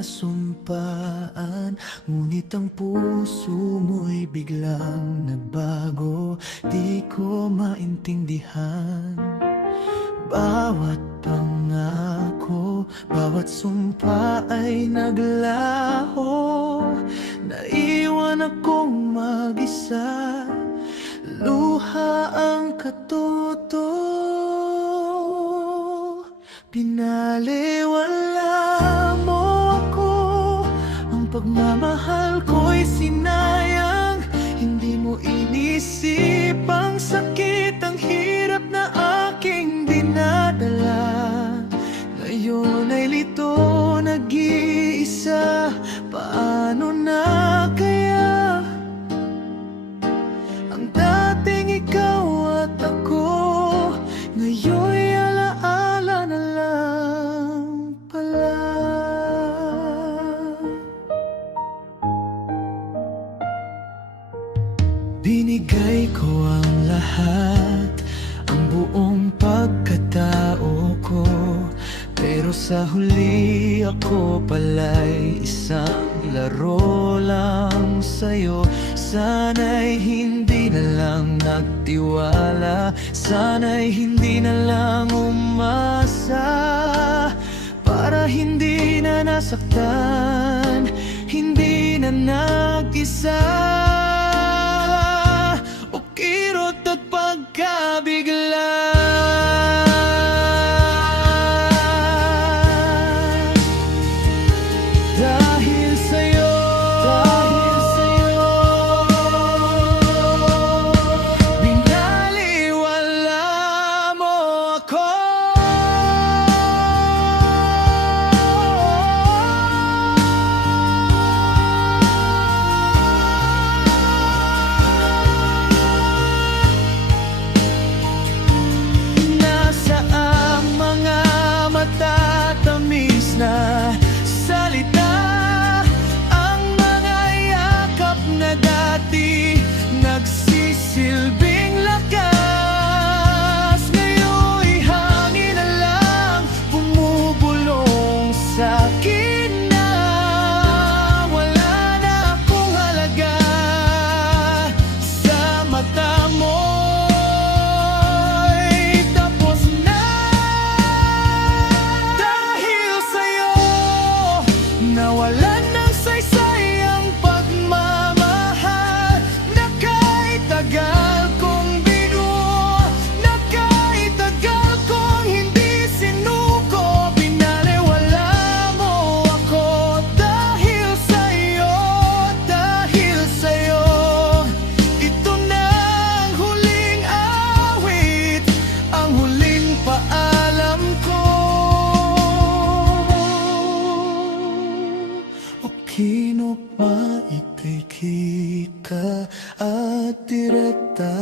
nasumpaan, ngunit ang puso mo'y biglang nagbago. Di ko maintindihan bawat pangako, bawat sumpa ay naglaho. Naiwan akong mag-isa, luha ang katoto. Pinaliwala mo ako, ang pagmamahal ko'y sinayang. Hindi mo inisip ang sakit, ang hirap na aking dinadala. Ngayon ay lito, nag-iisa, paano na kaya? Ang dating ikaw at ako, ngayon'y alaala na lang pala. Binigay ko ang lahat, ang buong pagkatao ko, pero sa huli ako pala'y isang laro lang sa'yo. Sana'y hindi na lang nagtiwala, sana'y hindi na lang umasa, para hindi na nasaktan, hindi na nag-isa. O kirot at pagkabigla, dahil sa'yo, binaliwala mo ako. Nasaan mga matatamis na salita, ang mga yakap na dati nagsisilbing lakas, ngayon'y hangin na lang bumubulong sa'kin na wala na akong halaga sa mata mo'y tapos na. Dahil sa'yo, nawalan ng saysay ang pagmamahal na kahit tagal kong binuo, na kahit tagal kong hindi sinuko. Binaliwala mo ako dahil sa'yo, dahil sa'yo. Ito na ang huling awit, ang huling paalam ko. O kinop maipikita at direkta,